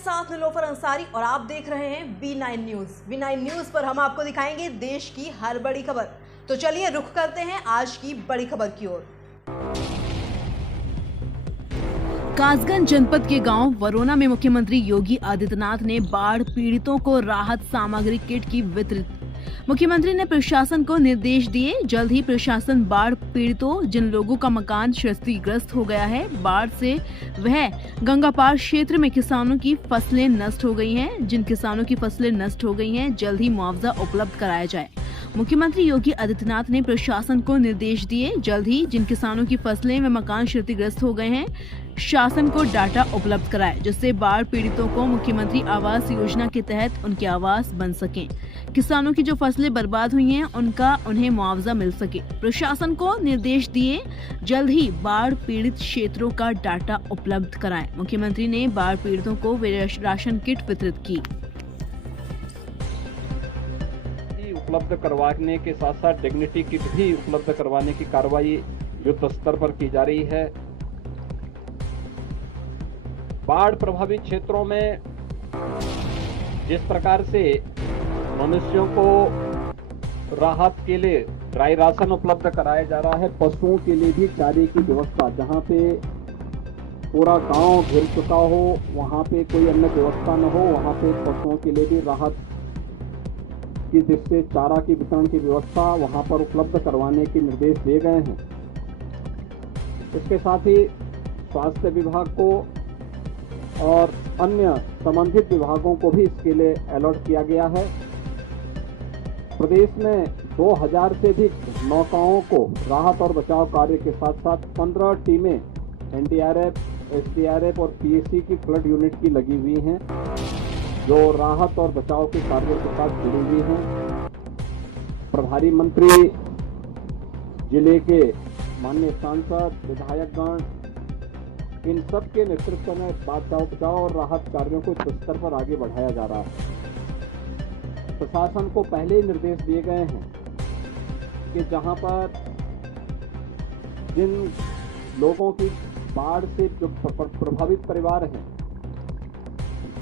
साथ निलोफर अंसारी और आप देख रहे हैं V9 न्यूज। V9 न्यूज पर हम आपको दिखाएंगे देश की हर बड़ी खबर। तो चलिए रुख करते हैं आज की बड़ी खबर की ओर। कासगंज जनपद के गांव वरोना में मुख्यमंत्री योगी आदित्यनाथ ने बाढ़ पीड़ितों को राहत सामग्री किट की वितरित। मुख्यमंत्री ने प्रशासन को निर्देश दिए, जल्द ही प्रशासन बाढ़ पीड़ितों जिन लोगों का मकान क्षतिग्रस्त हो गया है बाढ़ से, वह गंगापार क्षेत्र में किसानों की फसलें नष्ट हो गई हैं, जिन किसानों की फसलें नष्ट हो गई हैं जल्द ही मुआवजा उपलब्ध कराया जाए। मुख्यमंत्री योगी आदित्यनाथ ने प्रशासन को निर्देश दिए, जल्द ही जिन किसानों की फसलें व मकान क्षतिग्रस्त हो गए हैं शासन को डाटा उपलब्ध कराए, जिससे बाढ़ पीड़ितों को मुख्यमंत्री आवास योजना के तहत उनके आवास बन सकें। किसानों की जो फसलें बर्बाद हुई हैं उन्हें मुआवजा मिल सके। प्रशासन को निर्देश दिए, जल्द ही बाढ़ पीड़ित क्षेत्रों का डाटा उपलब्ध कराएं। मुख्यमंत्री ने बाढ़ पीड़ितों को राशन किट वितरित की। उपलब्ध करवाने के साथ साथ डिग्निटी किट भी उपलब्ध करवाने की कार्रवाई युद्ध स्तर पर की जा रही है। बाढ़ प्रभावित क्षेत्रों में जिस प्रकार से मनुष्यों को राहत के लिए ड्राई राशन उपलब्ध कराया जा रहा है, पशुओं के लिए भी चारे की व्यवस्था, जहां पे पूरा गांव घिर चुका हो, वहां पे कोई अन्य व्यवस्था न हो, वहां पे पशुओं के लिए भी राहत की जिससे चारा की वितरण की व्यवस्था वहां पर उपलब्ध करवाने के निर्देश दिए गए हैं। इसके साथ ही स्वास्थ्य विभाग को और अन्य संबंधित विभागों को भी इसके लिए अलर्ट किया गया है। प्रदेश में 2000 से अधिक नौकाओं को राहत और बचाव कार्य के साथ साथ 15 टीमें एनडीआरएफ, एसडीआरएफ और पीएसी की फ्लड यूनिट की लगी हुई हैं, जो राहत और बचाव के कार्यों के साथ जुड़ी हुई हैं। प्रभारी मंत्री, जिले के माननीय सांसद, विधायकगण, इन सब के नेतृत्व में बचाव और राहत कार्यों को उच्च स्तर पर आगे बढ़ाया जा रहा है। प्रशासन को पहले ही निर्देश दिए गए हैं कि जहां पर जिन लोगों की बाढ़ से जो प्रभावित परिवार हैं,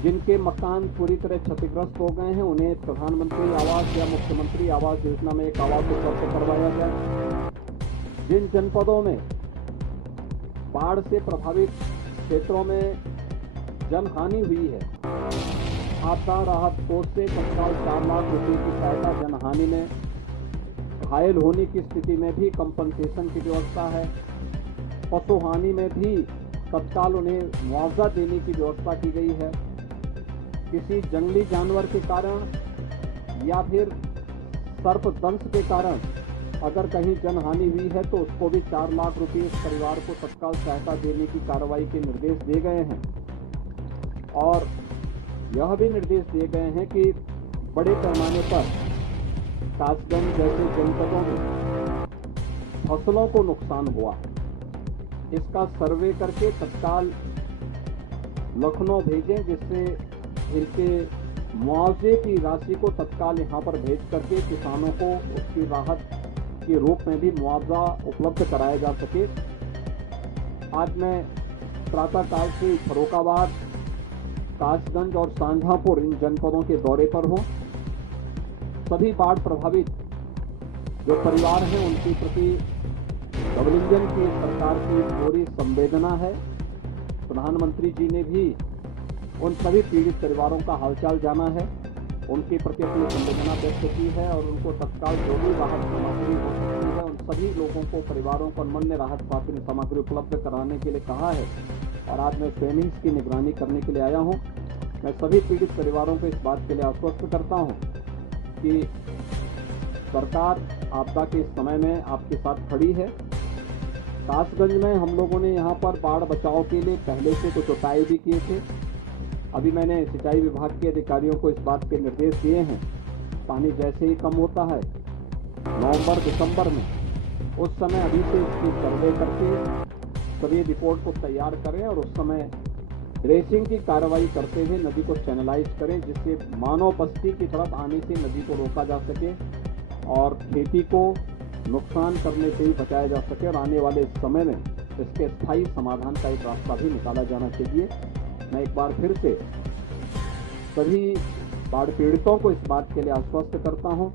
जिनके मकान पूरी तरह क्षतिग्रस्त हो गए हैं, उन्हें प्रधानमंत्री आवास या मुख्यमंत्री आवास योजना में एक आवास उपलब्ध करवाया जाए। जिन जनपदों में बाढ़ से प्रभावित क्षेत्रों में जनहानि हुई है, आपदा राहत कोष से तत्काल 4 लाख रुपए की सहायता, जनहानि में घायल होने की स्थिति में भी कंपनसेशन की व्यवस्था है। पशु हानि में भी तत्काल उन्हें मुआवजा देने की व्यवस्था की गई है। किसी जंगली जानवर के कारण या फिर सर्पदंश के कारण अगर कहीं जनहानि हुई है तो उसको भी 4 लाख रुपए इस परिवार को तत्काल सहायता देने की कार्रवाई के निर्देश दिए गए हैं। और यह भी निर्देश दिए गए हैं कि बड़े पैमाने पर कासगंज जैसे जनपदों में फसलों को नुकसान हुआ, इसका सर्वे करके तत्काल लखनऊ भेजें, जिससे इनके मुआवजे की राशि को तत्काल यहां पर भेज करके किसानों को उसकी राहत के रूप में भी मुआवजा उपलब्ध कराया जा सके। आज मैं प्रातःकाल से फर्रुखाबाद, कासगंज और शाहजहांपुर इन जनपदों के दौरे पर हूं। सभी बाढ़ प्रभावित जो परिवार हैं उनके प्रति डबल इंजन की सरकार की पूरी संवेदना है। प्रधानमंत्री जी ने भी उन सभी पीड़ित परिवारों का हालचाल जाना है, उनके प्रति अपनी संवेदना व्यक्त की है और उनको तत्काल जो भी राहत सामग्री हो सकती है उन सभी लोगों को, परिवारों को अनमन्य राहत सामग्री उपलब्ध कराने के लिए कहा है। और आज मैं ट्रेनिंग्स की निगरानी करने के लिए आया हूं। मैं सभी पीड़ित परिवारों को इस बात के लिए आश्वस्त करता हूं कि सरकार आपदा के इस समय में आपके साथ खड़ी है। कासगंज में हम लोगों ने यहाँ पर बाढ़ बचाव के लिए पहले से कुछ उपाय भी किए थे। अभी मैंने सिंचाई विभाग के अधिकारियों को इस बात के निर्देश दिए हैं, पानी जैसे ही कम होता है नवंबर दिसंबर में, उस समय अभी से इसकी सर्वे करके सभी रिपोर्ट को तैयार करें और उस समय ड्रेसिंग की कार्रवाई करते हुए नदी को चैनलाइज करें, जिससे मानव बस्ती की तरफ आने से नदी को रोका जा सके और खेती को नुकसान करने से ही बचाया जा सके और आने वाले समय में इसके स्थायी समाधान का एक रास्ता भी निकाला जाना चाहिए। मैं एक बार फिर से सभी बाढ़ पीड़ितों को इस बात के लिए आश्वस्त करता हूं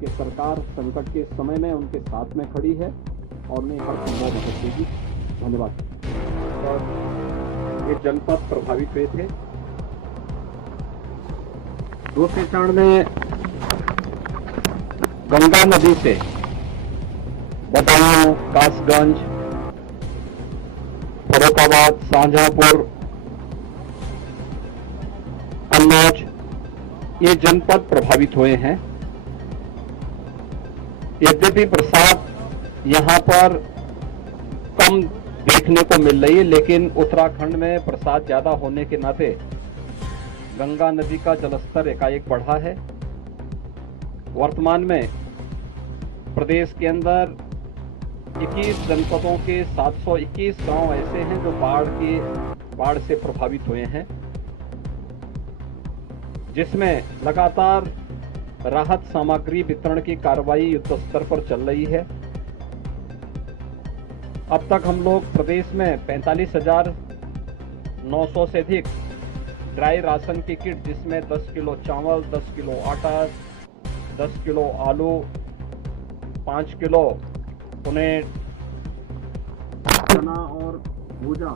कि सरकार संकट के समय में उनके साथ में खड़ी है और उन्हें हर संभव मदद देगी। धन्यवाद। और ये जनपद प्रभावित हुए थे। दूसरे चरण में गंगा नदी से बदायूं, कासगंज, फर्रुखाबाद, शाहजहांपुर, कन्नौज ये जनपद प्रभावित हुए हैं। यद्यपि बरसात यहां पर कम देखने को मिल रही है, लेकिन उत्तराखंड में बरसात ज्यादा होने के नाते गंगा नदी का जलस्तर एकाएक बढ़ा है। वर्तमान में प्रदेश के अंदर 21 जनपदों के 721 गांव ऐसे हैं जो बाढ़ से प्रभावित हुए हैं, जिसमें लगातार राहत सामग्री वितरण की कार्रवाई युद्ध स्तर पर चल रही है। अब तक हम लोग प्रदेश में 45,900 से अधिक ड्राई राशन की किट, जिसमें 10 किलो चावल, 10 किलो आटा, 10 किलो आलू, 5 किलो उन्हें चना और भूजा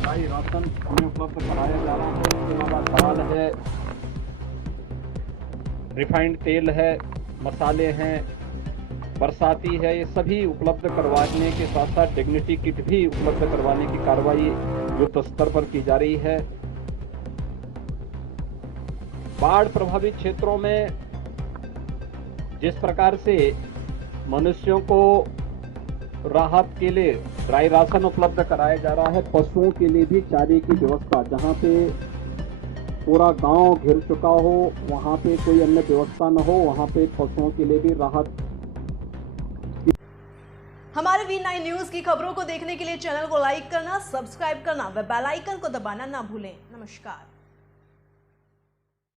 ड्राई राशन उन्हें उपलब्ध कराया जा रहा है। इसके अलावा दाल है, रिफाइंड तेल है, मसाले हैं, बरसाती है, ये सभी उपलब्ध करवाने के साथ साथ डिग्निटी किट भी उपलब्ध करवाने की कार्रवाई युद्ध स्तर पर की जा रही है। बाढ़ प्रभावित क्षेत्रों में जिस प्रकार से मनुष्यों को राहत के लिए ड्राई राशन उपलब्ध कराया जा रहा है, पशुओं के लिए भी चारे की व्यवस्था, जहां पे पूरा गांव घिर चुका हो, वहां पे कोई अन्य व्यवस्था न हो, वहां पे पशुओं के लिए भी राहत। हमारे V9 न्यूज की खबरों को देखने के लिए चैनल को लाइक करना, सब्सक्राइब करना व बेल आइकन को दबाना ना भूलें। नमस्कार।